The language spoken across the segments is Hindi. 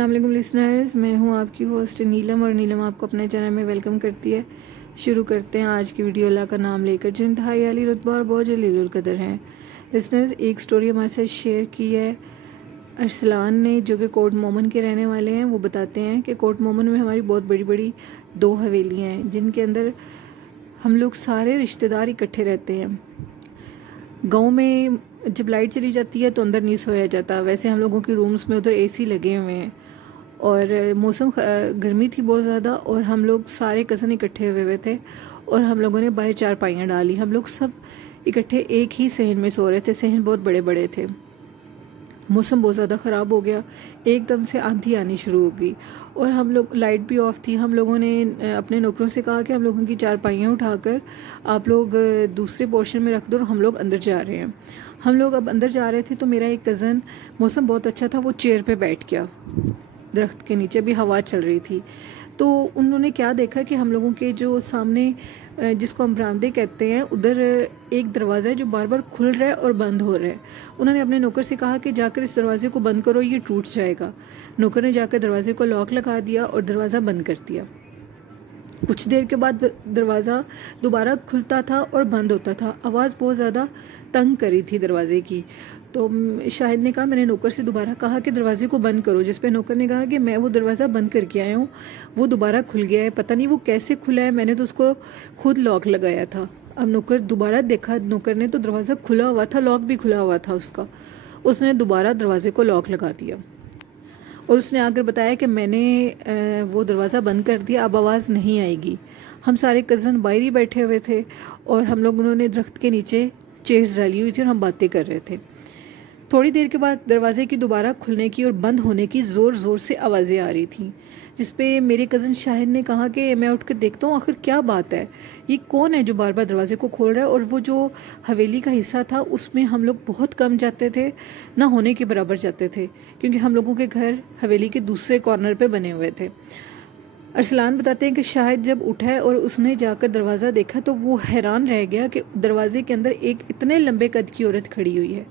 अस्सलाम वालेकुम लिसनर्स, मैं हूं आपकी होस्ट नीलम और नीलम आपको अपने चैनल में वेलकम करती है। शुरू करते हैं आज की वीडियो। अल्लाह का नाम लेकर जो इंतहाई अली रुतबा और बहुत जलीलुल कदर हैं। लिसनर्स, एक स्टोरी हमारे साथ शेयर की है अरसलान ने, जो कि कोट मोमन के रहने वाले हैं। वो बताते हैं कि कोट मोमन में हमारी बहुत बड़ी बड़ी 2 हवेलियाँ हैं, जिनके अंदर हम लोग सारे रिश्तेदार इकट्ठे रहते हैं। गांव में जब लाइट चली जाती है तो अंदर नहीं सोया जाता। वैसे हम लोगों के रूम्स में उधर एसी लगे हुए हैं और मौसम गर्मी थी बहुत ज़्यादा, और हम लोग सारे कज़न इकट्ठे हुए थे और हम लोगों ने बाहर चारपाइयाँ डाली। हम लोग सब इकट्ठे एक ही सहन में सो रहे थे। सहन बहुत बड़े बड़े थे। मौसम बहुत ज़्यादा ख़राब हो गया, एकदम से आंधी आनी शुरू हो गई और हम लोग, लाइट भी ऑफ थी। हम लोगों ने अपने नौकरों से कहा कि हम लोगों की चारपाइयाँ उठाकर आप लोग दूसरे पोर्शन में रख दो और हम लोग अंदर जा रहे हैं। हम लोग अब अंदर जा रहे थे तो मेरा एक कज़न, मौसम बहुत अच्छा था, वो चेयर पे बैठ गया दरख्त के नीचे, भी हवा चल रही थी। तो उन्होंने क्या देखा कि हम लोगों के जो सामने, जिसको हम बरामदे कहते हैं, उधर एक दरवाज़ा है जो बार बार खुल रहा है और बंद हो रहा है। उन्होंने अपने नौकर से कहा कि जाकर इस दरवाजे को बंद करो, ये टूट जाएगा। नौकर ने जाकर दरवाजे को लॉक लगा दिया और दरवाज़ा बंद कर दिया। कुछ देर के बाद दरवाज़ा दोबारा खुलता था और बंद होता था। आवाज़ बहुत ज़्यादा तंग करी थी दरवाजे की। तो शाहिद ने कहा, मैंने नौकर से दोबारा कहा कि दरवाजे को बंद करो, जिस पे नौकर ने कहा कि मैं वो दरवाज़ा बंद करके आया हूँ, वो दोबारा खुल गया है, पता नहीं वो कैसे खुला है, मैंने तो उसको खुद लॉक लगाया था। अब नौकर दोबारा देखा, नौकर ने तो दरवाज़ा खुला हुआ था, लॉक भी खुला हुआ था उसका। उसने दोबारा दरवाजे को लॉक लगा दिया और उसने आकर बताया कि मैंने वो दरवाज़ा बंद कर दिया, अब आवाज़ नहीं आएगी। हम सारे कज़न बाहर ही बैठे हुए थे और हम लोग, उन्होंने दरख्त के नीचे चेयर्स डाली हुई थी और हम बातें कर रहे थे। थोड़ी देर के बाद दरवाजे की दोबारा खुलने की और बंद होने की ज़ोर ज़ोर से आवाज़ें आ रही थीं, जिस पे मेरे कज़न शाहिद ने कहा कि मैं उठ कर देखता हूँ आखिर क्या बात है, ये कौन है जो बार बार दरवाजे को खोल रहा है। और वो जो हवेली का हिस्सा था उसमें हम लोग बहुत कम जाते थे, ना होने के बराबर जाते थे, क्योंकि हम लोगों के घर हवेली के दूसरे कॉर्नर पे बने हुए थे। अरसलान बताते हैं कि शाहिद जब उठा और उसने जाकर दरवाज़ा देखा तो वो हैरान रह गया कि दरवाजे के अंदर एक इतने लंबे कद की औरत खड़ी हुई है।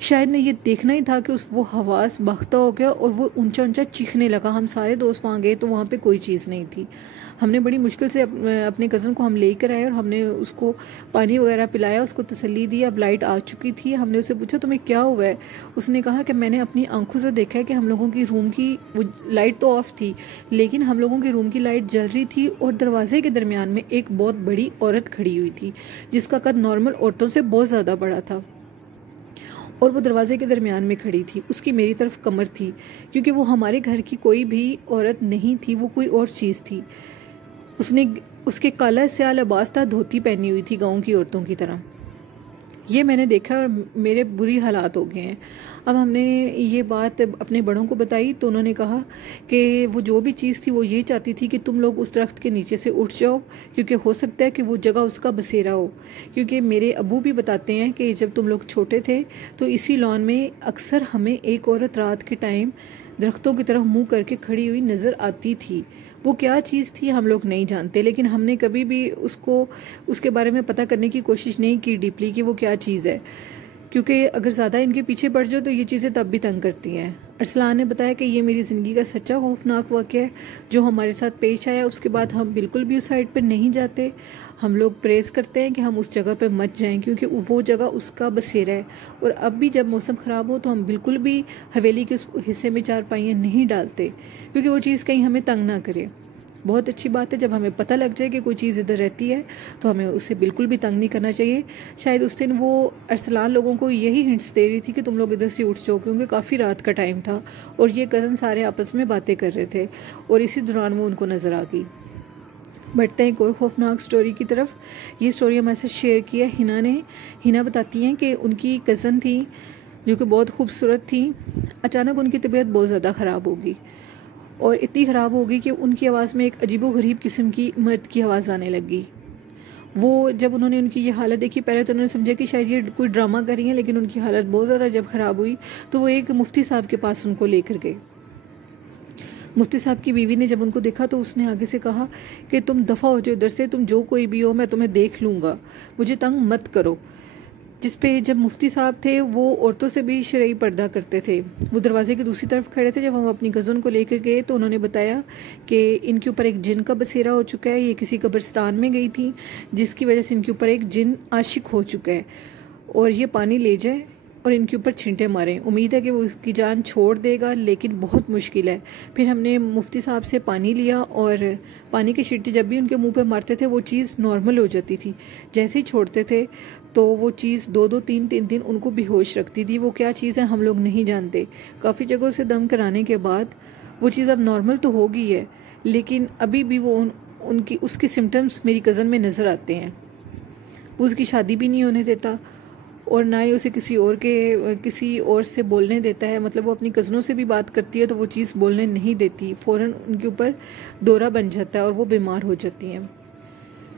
शायद ने ये देखना ही था कि वो हवास बाख्ता हो गया और वो ऊंचा ऊंचा चीखने लगा। हम सारे दोस्त वहाँ गए तो वहाँ पे कोई चीज़ नहीं थी। हमने बड़ी मुश्किल से अपने कज़न को हम लेकर आए और हमने उसको पानी वगैरह पिलाया, उसको तसल्ली दी। अब लाइट आ चुकी थी। हमने उससे पूछा, तुम्हें क्या हुआ है? उसने कहा कि मैंने अपनी आंखों से देखा है कि हम लोगों की रूम की वो लाइट तो ऑफ थी, लेकिन हम लोगों के रूम की लाइट जल रही थी और दरवाजे के दरमियान में एक बहुत बड़ी औरत खड़ी हुई थी, जिसका कद नॉर्मल औरतों से बहुत ज़्यादा बड़ा था और वो दरवाजे के दरमियान में खड़ी थी। उसकी मेरी तरफ कमर थी, क्योंकि वो हमारे घर की कोई भी औरत नहीं थी, वो कोई और चीज़ थी। उसके काला स्याह लिबास था, धोती पहनी हुई थी गाँव की औरतों की तरह। ये मैंने देखा और मेरे बुरी हालात हो गए हैं। अब हमने ये बात अपने बड़ों को बताई तो उन्होंने कहा कि वो जो भी चीज़ थी वो ये चाहती थी कि तुम लोग उस दरख्त के नीचे से उठ जाओ, क्योंकि हो सकता है कि वो जगह उसका बसेरा हो। क्योंकि मेरे अबू भी बताते हैं कि जब तुम लोग छोटे थे तो इसी लॉन में अक्सर हमें एक औरत रात के टाइम दरख्तों की तरफ मुँह करके खड़ी हुई नज़र आती थी। वो क्या चीज़ थी हम लोग नहीं जानते, लेकिन हमने कभी भी उसके बारे में पता करने की कोशिश नहीं की डीपली कि वो क्या चीज़ है, क्योंकि अगर ज़्यादा इनके पीछे पड़ जाओ तो ये चीज़ें तब भी तंग करती हैं। अरसलान ने बताया कि ये मेरी ज़िंदगी का सच्चा खौफनाक वाक़या है जो हमारे साथ पेश आया। उसके बाद हम बिल्कुल भी उस साइड पर नहीं जाते। हम लोग प्रेस करते हैं कि हम उस जगह पे मत जाएं, क्योंकि वो जगह उसका बसेरा है। और अब भी जब मौसम ख़राब हो तो हम बिल्कुल भी हवेली के उस हिस्से में चारपाइयाँ नहीं डालते, क्योंकि वो चीज़ कहीं हमें तंग ना करे। बहुत अच्छी बात है जब हमें पता लग जाए कि कोई चीज़ इधर रहती है तो हमें उससे बिल्कुल भी तंग नहीं करना चाहिए। शायद उस दिन वो अरसलान लोगों को यही हिंट्स दे रही थी कि तुम लोग इधर से उठ जाओ, क्योंकि काफ़ी रात का टाइम था और ये कज़न सारे आपस में बातें कर रहे थे और इसी दौरान वो उनको नज़र आ गई। बढ़ते हैं एक और खौफनाक स्टोरी की तरफ। ये स्टोरी हमारे साथ शेयर की है हिना ने। हिना बताती हैं कि उनकी कज़न थी जो कि बहुत खूबसूरत थी। अचानक उनकी तबीयत बहुत ज़्यादा ख़राब होगी और इतनी ख़राब हो गई कि उनकी आवाज़ में एक अजीबोगरीब किस्म की मर्द की आवाज़ आने लगी। वो जब उन्होंने उनकी ये हालत देखी, पहले तो उन्होंने समझा कि शायद ये कोई ड्रामा कर रही हैं, लेकिन उनकी हालत बहुत ज़्यादा जब ख़राब हुई तो वो एक मुफ्ती साहब के पास उनको लेकर गए। मुफ्ती साहब की बीवी ने जब उनको देखा तो उसने आगे से कहा कि तुम दफ़ा हो जाओ इधर से, तुम जो कोई भी हो मैं तुम्हें देख लूँगा, मुझे तंग मत करो। जिस पे जब मुफ्ती साहब थे वो औरतों से भी शरई पर्दा करते थे। वो दरवाजे की दूसरी तरफ खड़े थे। जब हम अपनी कज़न को लेकर गए तो उन्होंने बताया कि इनके ऊपर एक जिन का बसेरा हो चुका है। ये किसी कब्रिस्तान में गई थी जिसकी वजह से इनके ऊपर एक जिन आशिक हो चुका है और ये पानी ले जाए और इनके ऊपर छींटे मारें। उम्मीद है कि वो उसकी जान छोड़ देगा, लेकिन बहुत मुश्किल है। फिर हमने मुफ्ती साहब से पानी लिया और पानी के छींटे जब भी उनके मुंह पे मारते थे वो चीज़ नॉर्मल हो जाती थी। जैसे ही छोड़ते थे तो वो चीज़ 2-2 3-3 दिन उनको बेहोश रखती थी। वो क्या चीज़ है हम लोग नहीं जानते। काफ़ी जगहों से दम कराने के बाद वो चीज़ अब नॉर्मल तो हो गई है, लेकिन अभी भी वो उनकी उसके सिम्टम्स मेरी कज़न में नज़र आते हैं। वो उसकी शादी भी नहीं होने देता और ना ही उसे किसी और से बोलने देता है। मतलब वो अपनी कज़नों से भी बात करती है तो वो चीज़ बोलने नहीं देती। फ़ौरन उनके ऊपर दौरा बन जाता है और वो बीमार हो जाती हैं।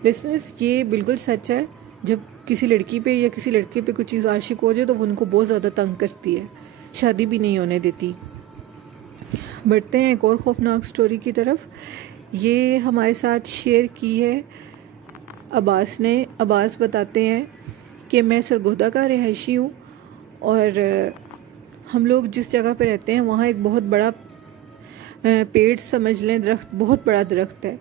लिसनर्स, ये बिल्कुल सच है। जब किसी लड़की पे या किसी लड़के पे कोई चीज़ आशिक हो जाए तो वो उनको बहुत ज़्यादा तंग करती है, शादी भी नहीं होने देती। बढ़ते हैं एक और खौफनाक स्टोरी की तरफ। ये हमारे साथ शेयर की है अब्बास ने। अब्बास बताते हैं कि मैं सरगोदा का रिहायशी हूँ और हम लोग जिस जगह पे रहते हैं वहाँ एक बहुत बड़ा पेड़ समझ लें, दरख्त, बहुत बड़ा दरख्त है।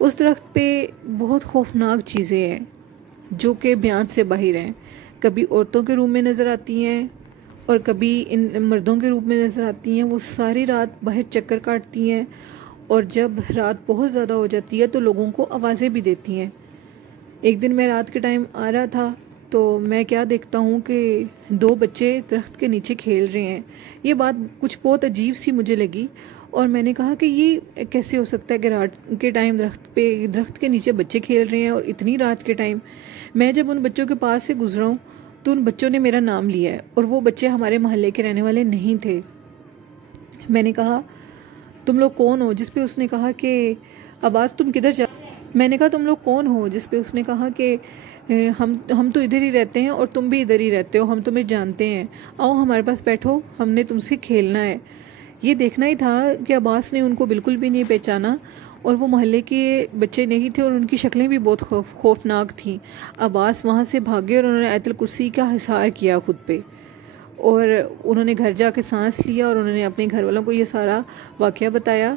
उस दरख्त पे बहुत खौफनाक चीज़ें हैं जो कि बयान से बाहर हैं। कभी औरतों के रूप में नज़र आती हैं और कभी इन मर्दों के रूप में नज़र आती हैं। वो सारी रात बाहर चक्कर काटती हैं और जब रात बहुत ज़्यादा हो जाती है तो लोगों को आवाज़ें भी देती हैं। एक दिन मैं रात के टाइम आ रहा था तो मैं क्या देखता हूँ कि 2 बच्चे दरख्त के नीचे खेल रहे हैं। ये बात कुछ बहुत अजीब सी मुझे लगी और मैंने कहा कि ये कैसे हो सकता है कि रात के टाइम दरख्त के नीचे बच्चे खेल रहे हैं और इतनी रात के टाइम। मैं जब उन बच्चों के पास से गुजरा हूँ तो उन बच्चों ने मेरा नाम लिया है और वो बच्चे हमारे मोहल्ले के रहने वाले नहीं थे। मैंने कहा तुम लोग कौन हो? जिस पे उसने कहा कि अब्बास तुम किधर जा। मैंने कहा तुम लोग कौन हो? जिस पे उसने कहा कि हम तो इधर ही रहते हैं और तुम भी इधर ही रहते हो, हम तुम्हें जानते हैं, आओ हमारे पास बैठो, हमने तुमसे खेलना है। ये देखना ही था कि अब्बास ने उनको बिल्कुल भी नहीं पहचाना और वो मोहल्ले के बच्चे नहीं थे और उनकी शक्लें भी बहुत खौफनाक थीं। अब्बास वहाँ से भागे और उन्होंने आयतुल कुर्सी का हिसार किया खुद पे और उन्होंने घर जाके सांस लिया और उन्होंने अपने घर वालों को ये सारा वाक़या बताया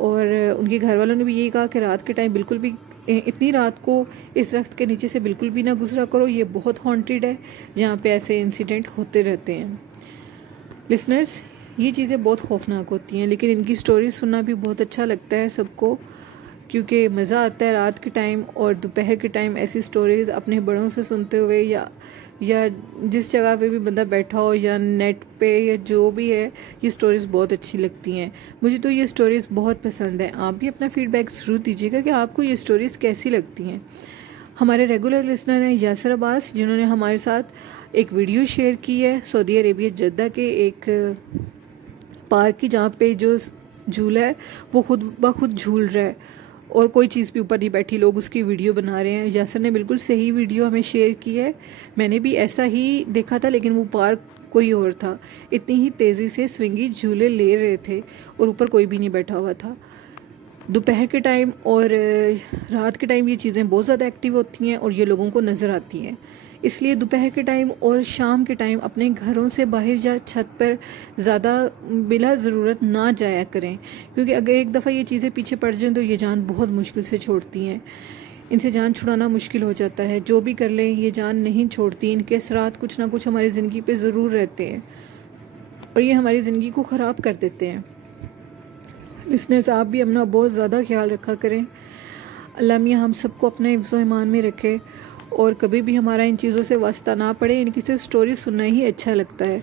और उनके घर वालों ने भी यही कहा कि रात के टाइम बिल्कुल भी इतनी रात को इस दरख्त के नीचे से बिल्कुल भी ना गुजरा करो, ये बहुत हॉन्टेड है, जहाँ पे ऐसे इंसिडेंट होते रहते हैं। लिसनर्स, ये चीज़ें बहुत खौफनाक होती हैं, लेकिन इनकी स्टोरी सुनना भी बहुत अच्छा लगता है सबको, क्योंकि मज़ा आता है रात के टाइम और दोपहर के टाइम ऐसी स्टोरीज़ अपने बड़ों से सुनते हुए या जिस जगह पे भी बंदा बैठा हो या नेट पे या जो भी है, ये स्टोरीज़ बहुत अच्छी लगती हैं। मुझे तो ये स्टोरीज़ बहुत पसंद हैं। आप भी अपना फीडबैक ज़रूर दीजिएगा कि आपको ये स्टोरीज़ कैसी लगती हैं। हमारे रेगुलर लिसनर हैं यासर अब्बास, जिन्होंने हमारे साथ एक वीडियो शेयर की है सऊदी अरेबिया जद्दा के एक पार्क की, जहाँ पे जो झूला है वो खुद ब खुद झूल रहा है और कोई चीज़ भी ऊपर नहीं बैठी, लोग उसकी वीडियो बना रहे हैं। यासर ने बिल्कुल सही वीडियो हमें शेयर की है। मैंने भी ऐसा ही देखा था, लेकिन वो पार्क कोई और था। इतनी ही तेज़ी से स्विंगी झूले ले रहे थे और ऊपर कोई भी नहीं बैठा हुआ था। दोपहर के टाइम और रात के टाइम ये चीज़ें बहुत ज़्यादा एक्टिव होती हैं और ये लोगों को नज़र आती हैं। इसलिए दोपहर के टाइम और शाम के टाइम अपने घरों से बाहर या छत पर ज़्यादा बिला ज़रूरत ना जाया करें, क्योंकि अगर एक दफ़ा ये चीज़ें पीछे पड़ जाएं तो ये जान बहुत मुश्किल से छोड़ती हैं। इनसे जान छुड़ाना मुश्किल हो जाता है। जो भी कर लें ये जान नहीं छोड़ती। इनके असरात कुछ ना कुछ हमारी ज़िंदगी पे ज़रूर रहते हैं और ये हमारी ज़िंदगी को ख़राब कर देते हैं। लिसनर्स, आप भी अपना बहुत ज़्यादा ख्याल रखा करें। अल्लाह मियाँ हम सबको अपने हिफ्ज़ ईमान में रखे और कभी भी हमारा इन चीज़ों से वास्ता ना पड़े। इनकी सिर्फ स्टोरी सुनना ही अच्छा लगता है।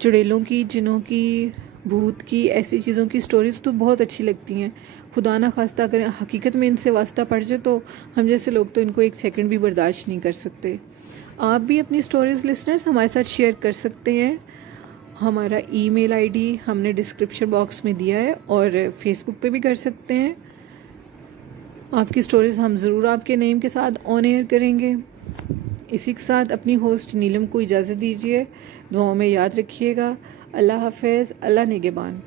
चुड़ैलों की, जिनों की, भूत की, ऐसी चीज़ों की स्टोरीज़ तो बहुत अच्छी लगती हैं। खुदा ना खास्ता करें हकीकत में इनसे वास्ता पड़ जाए तो हम जैसे लोग तो इनको एक सेकंड भी बर्दाश्त नहीं कर सकते। आप भी अपनी स्टोरीज़ लिसनर्स हमारे साथ शेयर कर सकते हैं। हमारा ईमेल आईडी हमने डिस्क्रिप्शन बॉक्स में दिया है और फेसबुक पे भी कर सकते हैं। आपकी स्टोरीज़ हम ज़रूर आपके नेम के साथ ऑन एयर करेंगे। इसी के साथ अपनी होस्ट नीलम को इजाज़त दीजिए। दुआओं में याद रखिएगा। अल्लाह हाफ़िज़। अल्लाह निगहबान।